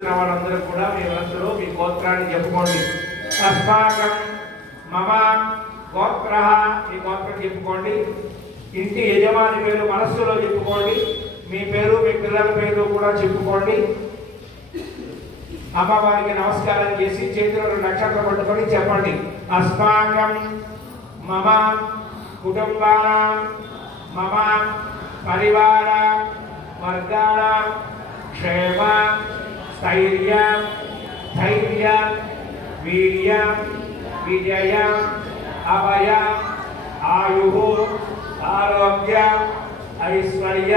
వాళ్ళందరూ కూడా మీ మనసులో మీ గోత్రాన్ని చెప్పుకోండి. అస్మాకం మమ గోత్ర, మీ గోత్రం చెప్పుకోండి. ఇంటి యజమాని పేరు మనస్సులో చెప్పుకోండి. మీ పేరు మీ పిల్లల పేరు కూడా చెప్పుకోండి. అమ్మవారికి నమస్కారం చేసి చేతిలో 2 నక్షత్రం పట్టుకొని చెప్పండి. అస్మాకం మమ కుటుంబానాం మమ పరివార వర్గాల క్షేమ స్థైర్య ధైర్య వీర్య విజయ అభయ ఆయు ఆరోగ్య ఐశ్వర్య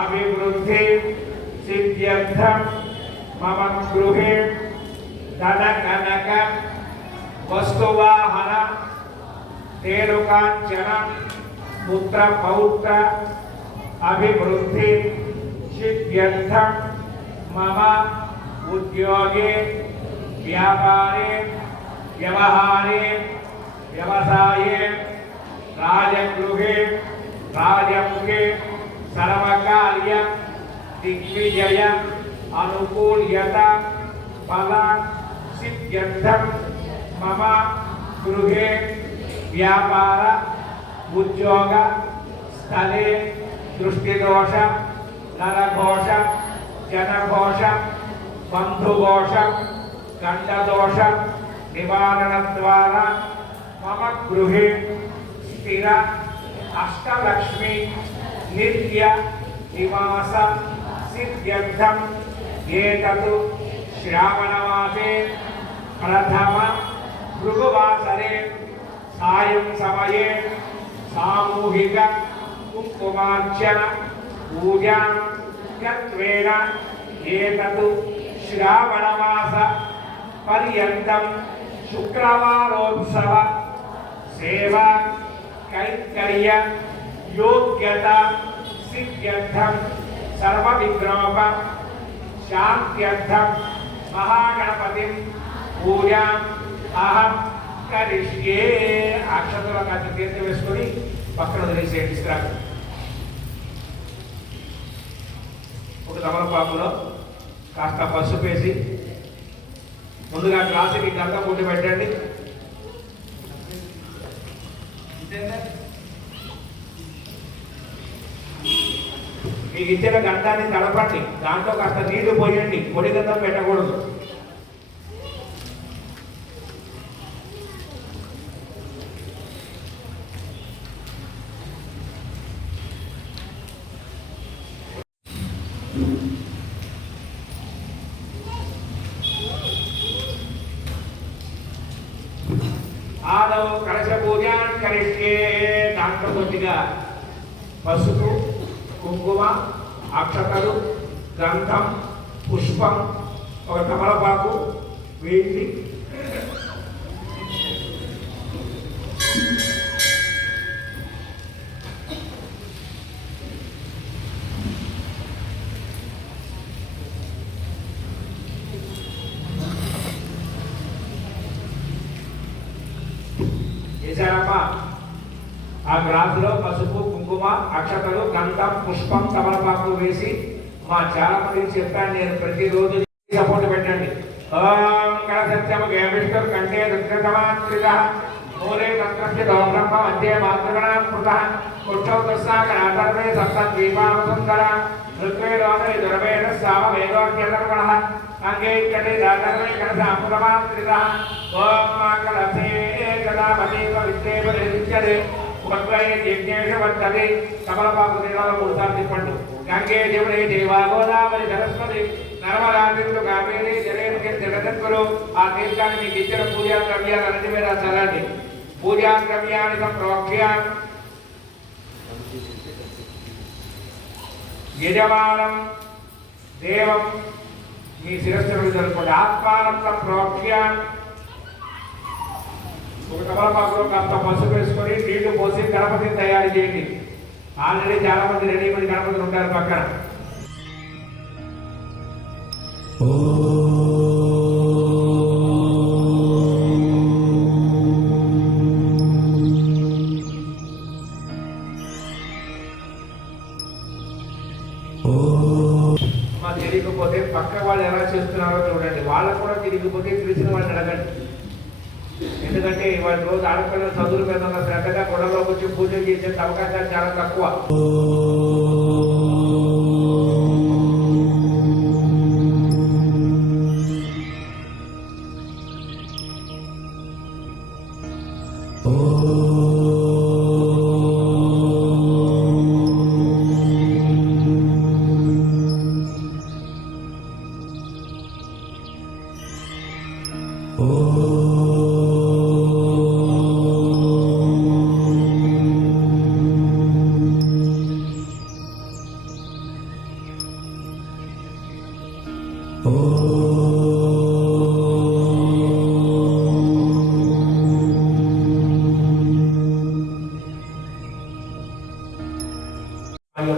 అభివృద్ధి సిద్ధ్యర్థం మమ గృహే ధన కనక వస్తువాహన తేరుకాంచన పుత్ర పౌత్ర అభివృద్ధి సిద్ధ్యర్థం మమ ఉద్యోగే వ్యాపారే వ్యవహారే వ్యవసాయే రాజగృహే రాజముఖే సర్వకార్య దిగ్విజయ అనుకూల్యత ఫల సిద్ధ్యర్థం మమ గృహే వ్యాపార ఉద్యోగ స్థలే దృష్టిదోష నరఘోష జనఘోష బంధుఘోష గండదోష నివారణ ద్వారా మమ గృహే స్థిర అష్టలక్ష్మి నిత్య నివాస సిద్ధ్యర్థం ఏతతు శ్రావణమాసే ప్రథమ భృగువాసరే సాయం సమయే సామూహిక కుంకుమార్చన పూజా కత్వేన ఏతతు శ్రావణమాస పర్యంతం శుక్రవారోత్సవ సేవ కైంకర్య యోగ్యత సిద్ధ్యర్థం సర్వ విగ్రహ శాంత్యర్థం మహాగణపతి పూజా అహం కరిష్యే. అక్షతల కాస్త తీర్థం వేసుకొని పక్కన వదిలేసే తీసుకురాకు. ఒక తమలపాకులో కాస్త పసుపు వేసి ముందుగా గ్లాసుకి గంధం ముట్టి పెట్టండి. మీకు ఇచ్చిన గంధాన్ని తడపండి, దాంట్లో కాస్త నీళ్లు పోయండి, పొడి గంధం పెట్టకూడదు. ఆదౌ కలశ పూజాన్ కరిష్యే. దాంట్లో కొద్దిగా పసుపు కుంకుమ అక్షతలు గంధం పుష్పం ఒక తమలపాకు వేసి వేసారమ్మా. ఆ గ్లాసులో పసుపు కుంకుమ అక్షతలు గంధం పుష్పం తమలపాకు వేసి మా చాలా మందికి చెప్పాను నేను, ప్రతిరోజు సపోర్ట్ పెట్టండి. ఓం కలసత్యము గేమిష్ఠం కంఠే రుద్రతమాత్రిత మూలే తత్రస్య బ్రహ్మ మధ్యే మాతృగణాం కృతః పుష్పౌ తస్సాకరాతర్వే సప్తద్వీపావసుందర ఋగ్వేదోదరి దుర్వేద సామవేదోగ్యధర్మణః అంగే కటే దాతర్వే కలసామృతమాత్రిత ఓం కలసే కదామదేవ విద్యేవ నిత్యదే వర్తదే. కమలపాకు నీళ్ళలో 3 సార్లు తిప్పండి. గంగే జమునే దేవా గోదావరి సరస్వతి నర్మదాంధ్రులు కావేరి జలేంద్రులు. ఆ తీర్థాన్ని మీకు ఇచ్చిన పూజా ద్రవ్యాలు అన్నిటి మీద చల్లండి. పూజా ద్రవ్యాన్ని సంప్రోక్ష్య యజమానం దేవం మీ శిరస్సు జరుపుకోండి. ఆత్మానం సంప్రోక్ష్య ఒక తమలపాకులో కాస్త పసుపు వేసుకొని నీళ్లు పోసి గణపతిని తయారు చేయండి. ఆల్రెడీ చాలా మంది రెడీమేడ్ గణపతులు ఉంటారు పక్కన. తెలియకపోతే పక్క వాళ్ళు ఎలా ఎలా చేస్తున్నారో చూడండి. వాళ్ళకు కూడా తిరిగిపోతే తెలిసిన వాళ్ళని అడగండి. ఎందుకంటే వాళ్ళ రోజు ఆడపిల్లల చదువుల మీద ఉన్న శ్రద్ధగా గొడవలోకి వచ్చి పూజలు చేసే అవకాశాలు చాలా తక్కువ.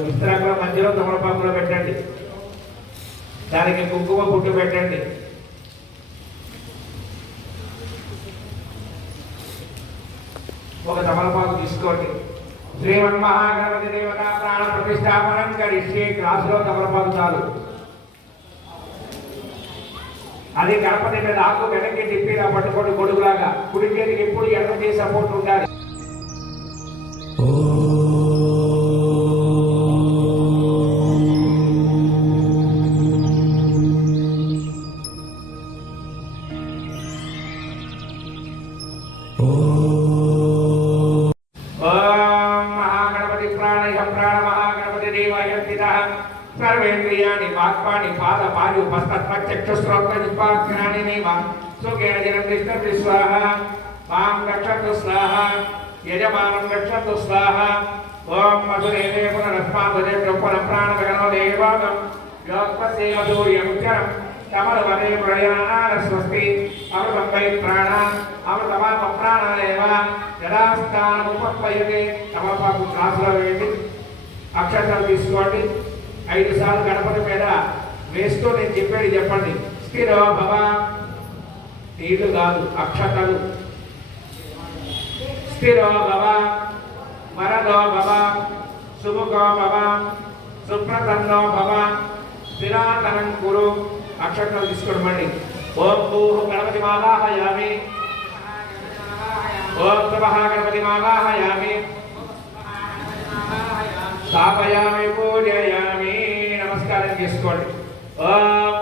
విస్తరాకుల మధ్యలో తమలపాకులో పెట్టండి. దానికి కుంకుమ పుట్టు పెట్టండి. ఒక తమలపాకు తీసుకోండి. శ్రీమన్మహాగణపతి దేవత ప్రాణ ప్రతిష్టాపనం కరిష్యే. క్లాసులో తమలపాకు చాలు. అది గణపతి మీద ఆకు వెనక్కి తిప్పి ఇలా పట్టుకోండి గొడుగులాగా. కుడి చేతికి ఎప్పుడు ఎడమ చేసి సపోర్ట్ ఉండాలి. सर्वेन्द्रियाणि वाक्पाणि पादपादि उपस्तत्वचक्षुश्रोत्रजिह्वाग्राणि नैव सुखेन जनं तिष्ठति स्वाहा। मां रक्षतु स्वाहा, यजमानं रक्षतु स्वाहा। ॐ मधुरेवे पुनरस्मादुजे पुनःप्राणगणो देवागं योगपस्यैव सूर्यमुच्चरं तमलवने प्रयाणाः स्वस्ति। अमृतं वै प्राणा अमृतमाप प्राणादेव यदा स्थानमुपपयते तमलपाకు క్లాసులో వేయండి. అక్షరాలు తీసుకోండి. 5 సార్లు గణపతి మీద వేస్తూ నేను చెప్పేది చెప్పండి. స్థిరో భవ. నీళ్లు కాదు, అక్షతలు. స్థిరో భవ, వరదో భవ, సుముఖో భవ, సుప్రసన్నో భవ, స్థిరాతనం కురు. అక్షతలు తీసుకోండి. ఓం భూః గణపతి మావాహయామి. ఓం స్వః గణపతి మావాహయామి. స్థాపయామి పూజయామి. నమస్కారం చేసుకోండి. ఓం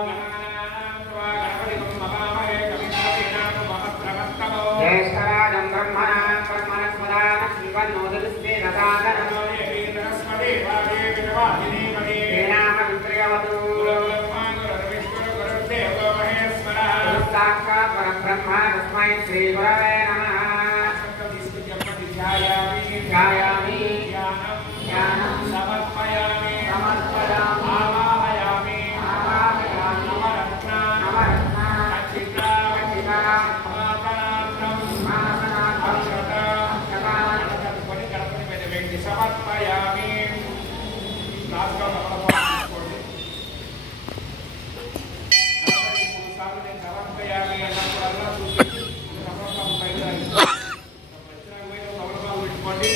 జ్యేష్ఠరాజం బ్రహ్మణాం బ్రహ్మణస్పదాం శివన్నోదరిస్తే రసాదనం సాక్షాత్ పరబ్రహ్మ తస్మై శ్రీ గురవే నమః. ధ్యాయామి జ్ఞానం సమర్పయామి ఆవాహయామి నవరత్న అక్షిత గణపతి మీద వ్యక్తి సమర్పయామి. సమర్పయామి అన్నప్పుడల్లా పెట్టుకోండి.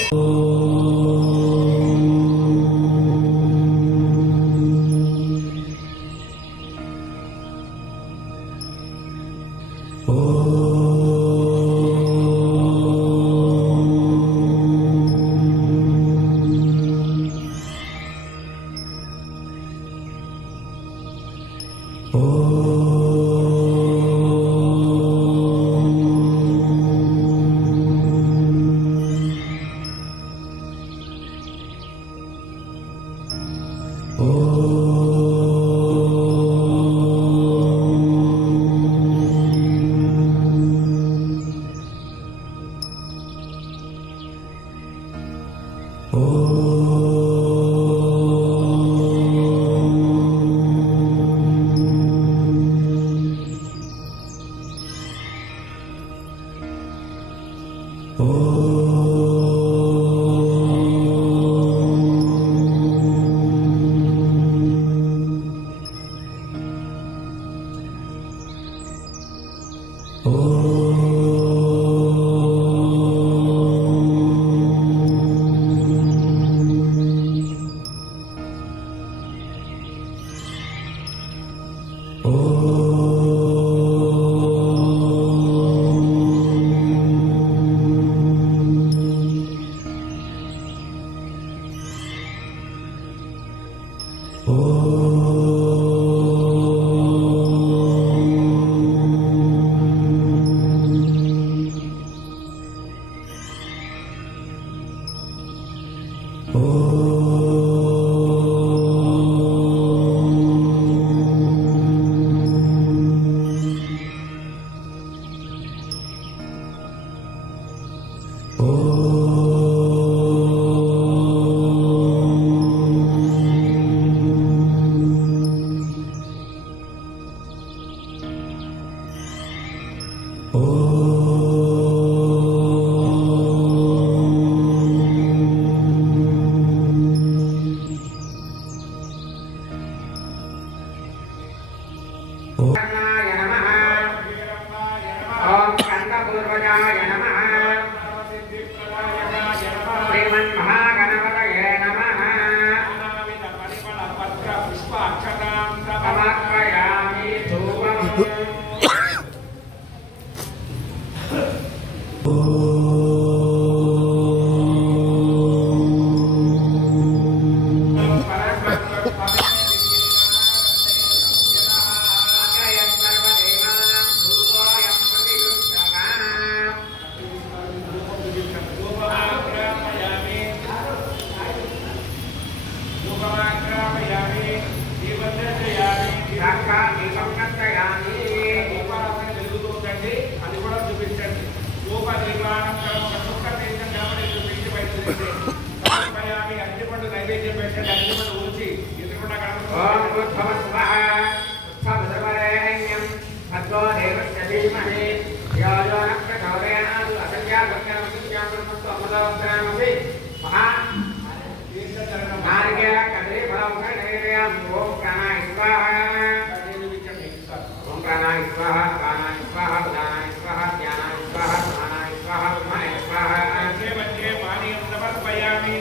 Oh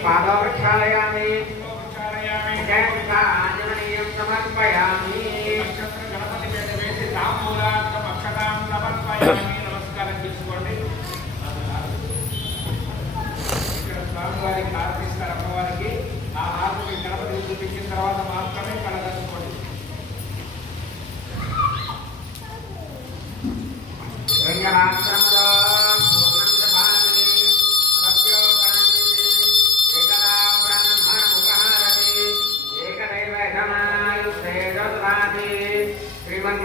पादोक्षालयामि आंजनेयं समर्पयामि गणपति पेट वेसी तांबूलार्थं अक्षतां समर्पयामि नमस्कारं చేసుకోండి ఇక్కడ స్వామివారికి ఆర్తిస్తారు అమ్మవారికి ఆ ఆర్తిని గణపతి చూపించిన తర్వాత మాత్రమే కలగలుచుకోండి రంగనాథంలో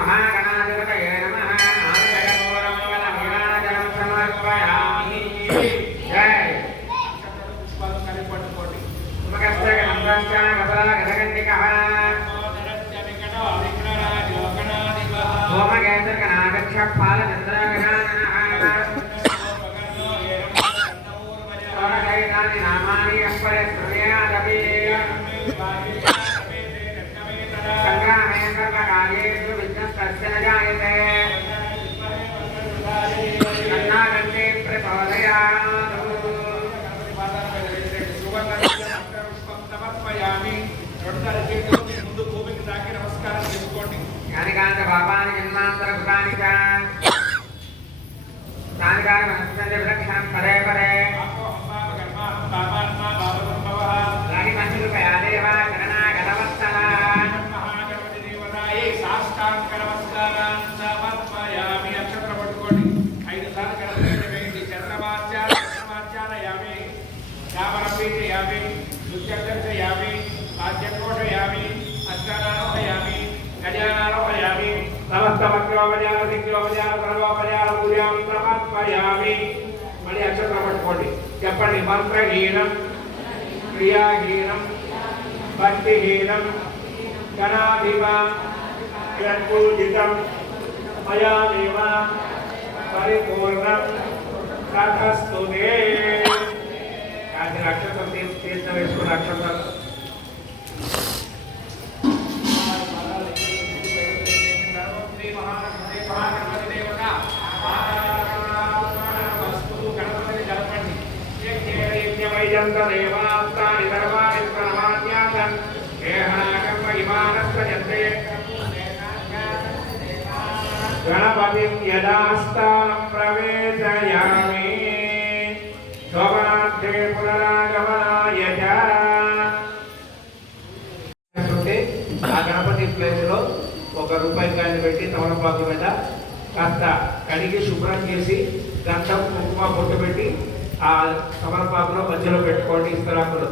महागणाधिपतये नमः आनन्दपूर्णमङ्गलमङ्गलाचरणं समर्पयामि जय पुष्पकस्तकनन्दश्चाकपलागतकण्डिकः सोमकेन्द्रकनागक्षपालचन्द्रगणाननः नामानि अपरस्त्रयादपि संग्रामे सर्वकार्येषु विघ्नस्तस्य न जायते कन्नागन्ते प्रचोदयात् ज्ञानिकान्त पापानि जन्मान्तरकृतानि च तानि कानि विलक्षणं पदे पदे यानि मन्युरुपया देव शरणागतवत्सला समर्पयामि अक्षत्र पट्टुकोंडि 5 सार्लु गणपति वेयंడి चंद्रमाचारयामि यावरपीठयामि नृत्यक्षयामि वाद्यकोषयामि अष्टानारोहयामि गजानारोहयामि समस्त वक्रोपचार सिद्धोपचार सर्वोपचार पूजां समर्पयामि मళ్ళీ అక్షत्र పట్టుకోండి చెప్పండి మంత్రహీనం క్రియాహీనం భక్తిహీనం గణాధిపా यत्पूजितं मया देव परिपूर्णं तथस्तु ते आज अक्षतं तीर्थ वेसुकुन्न अक्षतं श्री महागणपति देवता वस्तु गणपति जलपंडी यज्ञ देवास्तानि सर्वाणि प्रणमाम्यासन् हेहनाकं महिमानस्तजन्ते गणपतिं यदास्थानं प्रवेशयामि शोभनार्थे पुनरागमनाय च ఆ గణపతి ప్లేస్లో ₹1 కాయిన్ పెట్టి తమలపాకు మీద కాస్త కడిగి శుభ్రం చేసి గంధం కుంకుమ పొట్టు పెట్టి ఆ తమలపాకులో మధ్యలో పెట్టుకోండి ఇస్తరాకులు